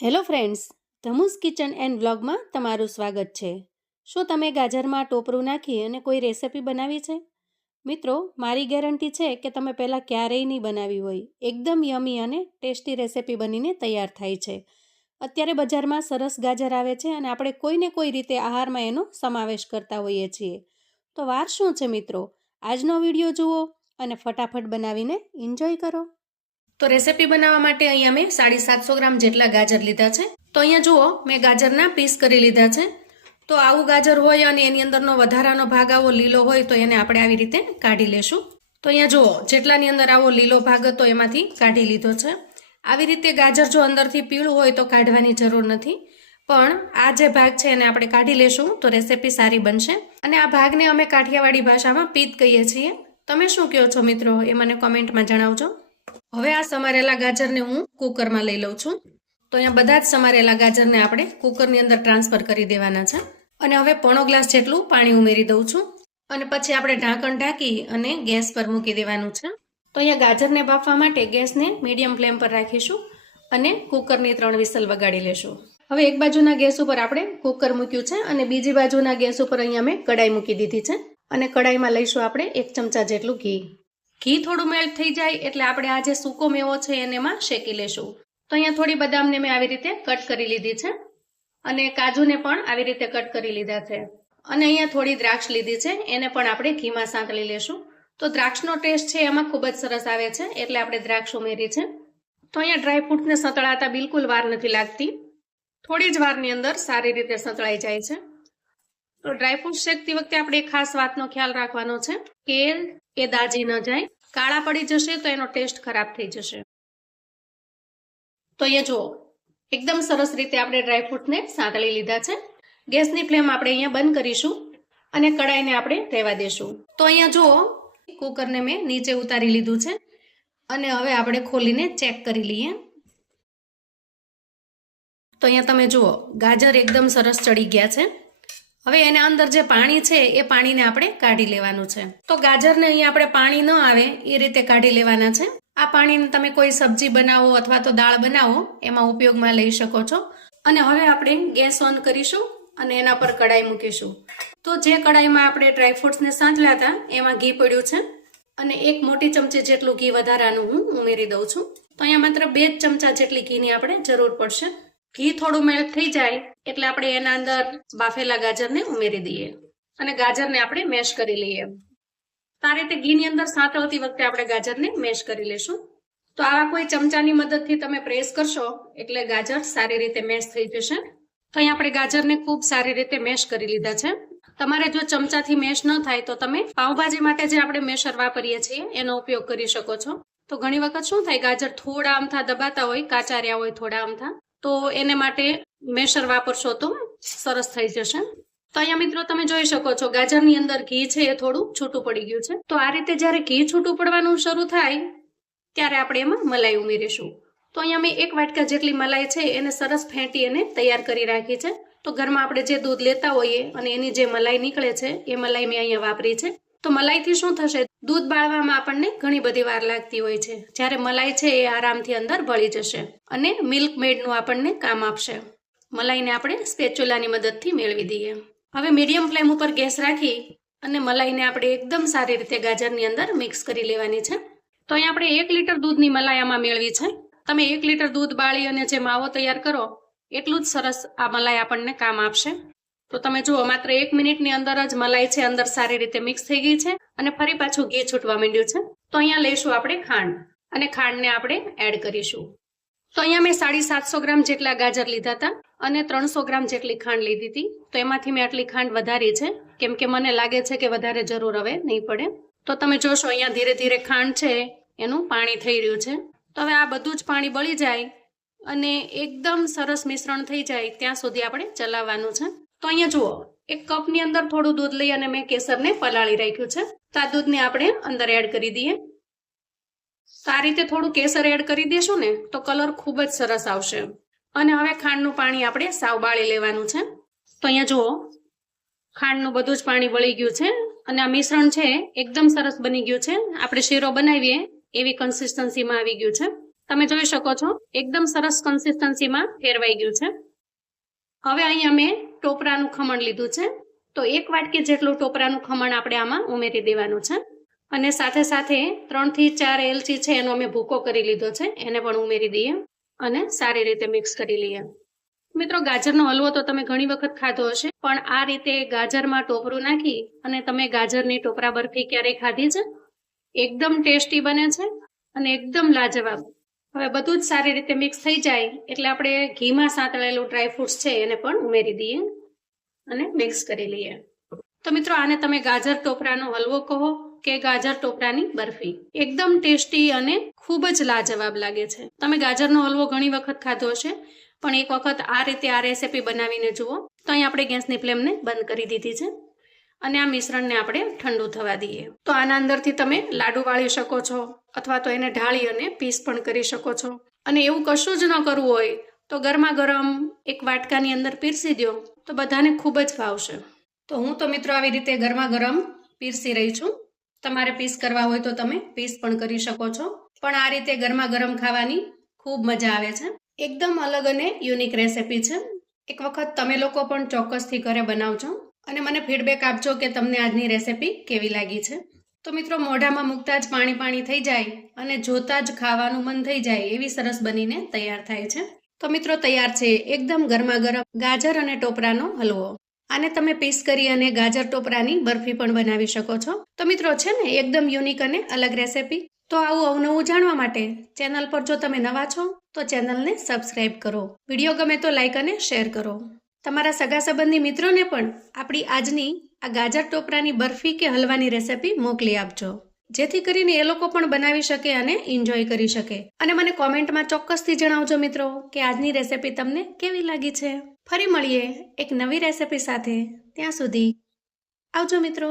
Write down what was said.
Hello friends, ધમુસ kitchen and વ્લોગમાં તમારું સ્વાગત છે. શું તમે ગાજરમાં ટોપરું નાખી અને કોઈ રેસિપી બનાવી છે? મિત્રો, મારી ગેરંટી છે કે તમે પહેલાં ક્યારેય નહીં બનાવી હોય. એકદમ યમી અને ટેસ્ટી રેસિપી બનીને તૈયાર થાય છે. અત્યારે બજારમાં સરસ ગાજર આવે છે અને આપણે કોઈને કોઈ રીતે આહારમાં એનો સમાવેશ કરતા હોઈએ છીએ. તો વાર શું છે મિત્રો? આજનો વિડીયો જુઓ અને ફટાફટ બનાવીને એન્જોય કરો. તો રેસિપી બનાવવા માટે અહીંયા મેં 750 ગ્રામ જેટલા ગાજર લીધા છે. તો અહીંયા જુઓ, મેં ગાજરના પીસ કરી લીધા છે. તો આવું ગાજર હોય અને એની અંદરનો વધારાનો ભાગ આવો લીલો હોય તો એને આપણે આવી રીતે કાઢી લેશું. તો અહીંયા જુઓ, જેટલાની અંદર આવો લીલો ભાગ હતો એમાંથી કાઢી લીધો છે. આવી રીતે ગાજર જો અંદરથી પીળું હોય તો કાઢવાની જરૂર નથી, પણ આ જે ભાગ છે એને આપણે કાઢી લેશું તો રેસિપી સારી બનશે. અને આ ભાગને અમે કાઠિયાવાડી ભાષામાં પીત કહીએ છીએ. તમે શું કહો છો મિત્રો, એ મને કોમેન્ટમાં જણાવજો. હવે આ સમારેલા ગાજરને હું કુકરમાં લઈ લઉં છું. તો અહીંયા બધા જ સમારેલા ગાજરને આપણે કુકરની અંદર ટ્રાન્સફર કરી દેવાના છે. અને હવે પોણો ગ્લાસ જેટલું પાણી ઉમેરી દઉં છું. અને પછી આપણે ઢાંકણ ઢાંકી અને ગેસ પર મૂકી દેવાનું છે. તો અહીંયા ગાજરને બાફવા માટે ગેસને મીડિયમ ફ્લેમ પર રાખીશું અને કુકરની 3 વિસલ વગાડી લેશું. હવે એક બાજુના ગેસ ઉપર આપણે કુકર મૂક્યું છે અને બીજી બાજુના ગેસ ઉપર અહીંયા મેં કડાઈ મૂકી દીધી છે. અને કડાઈમાં લઈશું આપણે 1 ચમચા જેટલું ઘી. ઘી થોડું મેલ્ટ થઈ જાય એટલે આપણે આ જે સૂકો મેવો છે એને એમાં શેકી લેશું. તો અહીંયા થોડી બદામને મેં આવી રીતે કટ કરી લીધી છે અને કાજુને પણ આવી રીતે કટ કરી લીધા છે. અને અહીંયા થોડી દ્રાક્ષ લીધી છે, એને પણ આપણે ઘીમાં સાંતળી લેશું. તો દ્રાક્ષનો ટેસ્ટ છે એમાં ખૂબ જ સરસ આવે છે એટલે આપણે દ્રાક્ષ ઉમેરી છે. તો અહીંયા ડ્રાયફ્રૂટને સંતળાતા બિલકુલ વાર નથી લાગતી, થોડી જ વારની અંદર સારી રીતે સંતળાઈ જાય છે. તો ડ્રાયફ્રૂટ શેકતી વખતે આપણે ખાસ વાતનો ખ્યાલ રાખવાનો છે કે એ દાજી ન જાય. કાળા પડી જશે તો એનો ટેસ્ટ ખરાબ થઈ જશે. તો એ જુઓ, એકદમ સરસ રીતે આપણે ડ્રાયફ્રૂટને સાંતળી લીધા છે. ગેસની ફ્લેમ આપણે અહીંયા બંધ કરીશું અને કડાઈને આપણે રહેવા દેશું. તો અહીંયા જુઓ, કુકરને મેં નીચે ઉતારી લીધું છે અને હવે આપણે ખોલીને ચેક કરી લઈએ. તો અહીંયા તમે જુઓ, ગાજર એકદમ સરસ ચડી ગયા છે. હવે એના અંદર જે પાણી છે એ પાણીને આપણે કાઢી લેવાનું છે. તો ગાજરને અહીંયા આપણે પાણી ન આવે એ રીતે કાઢી લેવાના છે. આ પાણીને તમે કોઈ સબ્જી બનાવો અથવા તો દાળ બનાવો એમાં ઉપયોગમાં લઈ શકો છો. અને હવે આપણે ગેસ ઓન કરીશું અને એના પર કડાઈ મૂકીશું. તો જે કડાઈમાં આપણે ડ્રાયફ્રૂટ્સને સાંતળ્યા હતા એમાં ઘી પડ્યું છે અને 1 મોટી ચમચી જેટલું ઘી વધારાનું હું ઉમેરી દઉં છું. તો અહીંયા માત્ર 2 જ ચમચા જેટલી ઘીની આપણે જરૂર પડશે. ઘી થોડું મેલ્ટ થઈ જાય એટલે આપણે એના અંદર બાફેલા ગાજરને ઉમેરી દઈએ અને ગાજરને આપણે મેશ કરી લઈએ. આ રીતે ઘીની અંદર સાંતળતી વખતે આપણે ગાજરને મેશ કરી લેશું. તો આવા કોઈ ચમચાની મદદથી તમે પ્રેસ કરશો એટલે ગાજર સારી રીતે મેશ થઈ જશે. તો અહીં આપણે ગાજરને ખૂબ સારી રીતે મેશ કરી લીધા છે. તમારે જો ચમચાથી મેશ ન થાય તો તમે પાઉંભાજી માટે જે આપણે મેશર વાપરીએ છીએ એનો ઉપયોગ કરી શકો છો. તો ઘણી વખત શું થાય, ગાજર થોડા અમથા દબાતા હોય, કાચા રહ્યા હોય થોડા અમથા, તો એને માટે મેશર વાપરશો તો સરસ થઈ જશે. તો અહીંયા મિત્રો તમે જોઈ શકો છો, ગાજરની અંદર ઘી છે એ થોડું છૂટું પડી ગયું છે. તો આ રીતે જ્યારે ઘી છૂટું પડવાનું શરૂ થાય ત્યારે આપણે એમાં મલાઈ ઉમેરીશું. તો અહીંયા મેં 1 વાટકા જેટલી મલાઈ છે એને સરસ ફેંટી અને તૈયાર કરી રાખી છે. તો ઘરમાં આપણે જે દૂધ લેતા હોઈએ અને એની જે મલાઈ નીકળે છે એ મલાઈ મેં અહીંયા વાપરી છે. તો મલાઈથી શું થશે, દૂધ બાળવામાં આપણને ઘણી બધી વાર લાગતી હોય છે, જ્યારે મલાઈ છે એ આરામથી અંદર ભળી જશે અને મિલ્ક મેડનું આપણને કામ આપશે. મલાઈને આપણે સ્પેચ્યુલાની મદદથી મેળવી દઈએ. હવે મીડિયમ ફ્લેમ ઉપર ગેસ રાખી અને મલાઈને આપણે એકદમ સારી રીતે ગાજરની અંદર મિક્સ કરી લેવાની છે. તો અહીંયા આપણે 1 લીટર દૂધની મલાઈ આમાં મેળવી છે. તમે 1 લીટર દૂધ બાળી અને જે માવો તૈયાર કરો એટલું જ સરસ આ મલાઈ આપણને કામ આપશે. તો તમે જુઓ, માત્ર 1 મિનિટની અંદર જ મલાઈ છે અંદર સારી રીતે મિક્સ થઈ ગઈ છે અને ફરી પાછું ઘી છૂટવા માંડ્યું છે. તો અહીંયા લઈશું આપણે ખાંડ અને ખાંડને આપણે એડ કરીશું. તો અહીંયા મેં 750 ગ્રામ જેટલા ગાજર લીધા હતા અને 300 ગ્રામ જેટલી ખાંડ લીધી હતી. તો એમાંથી મેં આટલી ખાંડ વધારી છે કેમ કે મને લાગે છે કે વધારે જરૂર હવે નહીં પડે. તો તમે જોશો અહીંયા ધીરે ધીરે ખાંડ છે એનું પાણી થઈ રહ્યું છે. તો હવે આ બધું જ પાણી બળી જાય અને એકદમ સરસ મિશ્રણ થઈ જાય ત્યાં સુધી આપણે ચલાવવાનું છે. તો અહીંયા જુઓ, 1 કપની અંદર થોડું દૂધ લઈ અને મેં કેસરને પલાળી રાખ્યું છે. તો આ દૂધને આપણે અંદર એડ કરી દઈએ. તો આ રીતે થોડું કેસર એડ કરી દેશું ને તો કલર ખૂબ જ સરસ આવશે. અને હવે ખાંડનું પાણી આપણે સાવ બાળી લેવાનું છે. તો અહીંયા જુઓ, ખાંડનું બધું જ પાણી બળી ગયું છે અને આ મિશ્રણ છે એકદમ સરસ બની ગયું છે. આપણે શીરો બનાવીએ એવી કન્સિસ્ટન્સીમાં આવી ગયું છે. તમે જોઈ શકો છો એકદમ સરસ કન્સિસ્ટન્સીમાં ફેરવાઈ ગયું છે. હવે અહીંયા મેં ટોપરાનું ખમણ લીધું છે, તો 1 વાટકી જેટલું ટોપરાનું ખમણ આપણે આમાં ઉમેરી દેવાનું છે. અને સાથે સાથે 3 થી 4 એલચી છે એનો અમે ભૂકો કરી લીધો છે, એને પણ ઉમેરી દઈએ અને સારી રીતે મિક્સ કરી લઈએ. મિત્રો, ગાજરનો હલવો તો તમે ઘણી વખત ખાધો હશે, પણ આ રીતે ગાજરમાં ટોપરું નાખી અને તમે ગાજરની ટોપરા બરફી ક્યારેય ખાધી છે? એકદમ ટેસ્ટી બને છે અને એકદમ લાજવાબ. હવે બધું જ સારી રીતે મિક્સ થઈ જાય એટલે આપણે ઘીમાં સાંતળેલું ડ્રાયફ્રૂટ્સ છે એને પણ ઉમેરી દઈએ અને મિક્સ કરી લઈએ. તો મિત્રો, આને તમે ગાજર ટોપરાનો હલવો કહો કે ગાજર ટોપરાની બરફી, એકદમ ટેસ્ટી અને ખૂબ જ લાજવાબ લાગે છે. તમે ગાજરનો હલવો ઘણી વખત ખાધો હશે, પણ એક વખત આ રીતે આ રેસીપી બનાવીને જુઓ. તો અહીં આપણે ગેસની ફ્લેમને બંધ કરી દીધી છે અને આ મિશ્રણને આપણે ઠંડુ થવા દઈએ. તો આના અંદરથી તમે લાડુ વાળી શકો છો અથવા તો એને ઢાળી અને પીસ પણ કરી શકો છો. અને એવું કશું જ ન કરવું હોય તો ગરમા ગરમ એક વાટકાની અંદર પીરસી દો તો બધાને ખૂબ જ ભાવશે. તો હું તો મિત્રો આવી રીતે ગરમા ગરમ પીરસી રહી છું. તમારે પીસ કરવા હોય તો તમે પીસ પણ કરી શકો છો, પણ આ રીતે ગરમા ગરમ ખાવાની ખૂબ મજા આવે છે. એકદમ અલગ અને યુનિક રેસીપી છે. એક વખત તમે લોકો પણ ચોક્કસથી ઘરે બનાવજો અને મને ફીડબેક આપજો કે તમને આજની રેસીપી કેવી લાગી છે. તો મિત્રો, મોઢામાં મૂકતા જ પાણી પાણી થઈ જાય અને જોતા જ ખાવાનું મન થઈ જાય એવી સરસ બનીને તૈયાર થાય છે. તો મિત્રો, તૈયાર છે એકદમ ગરમા ગરમ ગાજર અને ટોપરાનો હલવો. આને તમે પીસ કરી અને ગાજર ટોપરાની બરફી પણ બનાવી શકો છો. તો મિત્રો, છે ને એકદમ યુનિક અને અલગ રેસીપી. તો આવું અવનવું જાણવા માટે ચેનલ પર જો તમે નવા છો તો ચેનલને સબસ્ક્રાઇબ કરો. વિડીયો ગમે તો લાઈક અને શેર કરો. તમારા સગા સંબંધી મિત્રોને પણ આપણી આજની આ ગાજર ટોપરાની બરફી કે હલવાની રેસીપી મોકલી આપજો, જેથી કરીને એ લોકો પણ બનાવી શકે અને એન્જોય કરી શકે. અને મને કોમેન્ટમાં ચોક્કસથી જણાવજો મિત્રો કે આજની રેસીપી તમને કેવી લાગી છે. ફરી મળીએ એક નવી રેસીપી સાથે. ત્યાં સુધી આવજો મિત્રો.